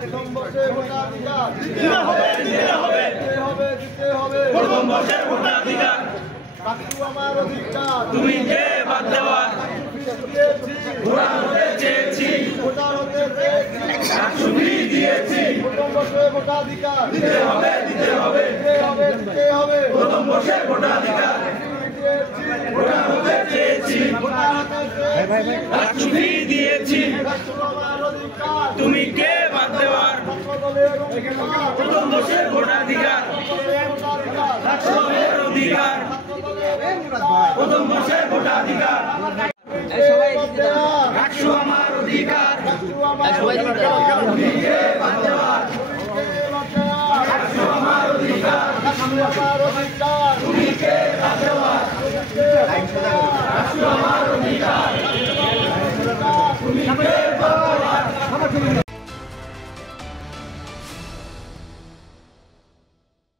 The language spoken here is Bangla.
প্রথম বর্ষে ভোটাধিকার দিতে হবে প্রথম বর্ষের ভোটাধিকার রাখু আমার অধিকার তুমি কে বাদ দেওয়ার ভোটার হতে চেয়েছি ভোটার হতে চেয়েছি 100 ফ্রি দিয়েছি প্রথম বর্ষে ভোটাধিকার দিতে হবে প্রথম বর্ষের ভোটাধিকার ভোটার হতে চেয়েছি 100 ফ্রি দিয়েছি তুমি কে বাদ দেওয়ার প্রথম বর্ষের ভোটাধিকার ছাত্রদের অধিকার প্রথম বর্ষের ভোটাধিকার 100 আমার অধিকার তুমি কে বাদ দেওয়ার 100 আমার অধিকার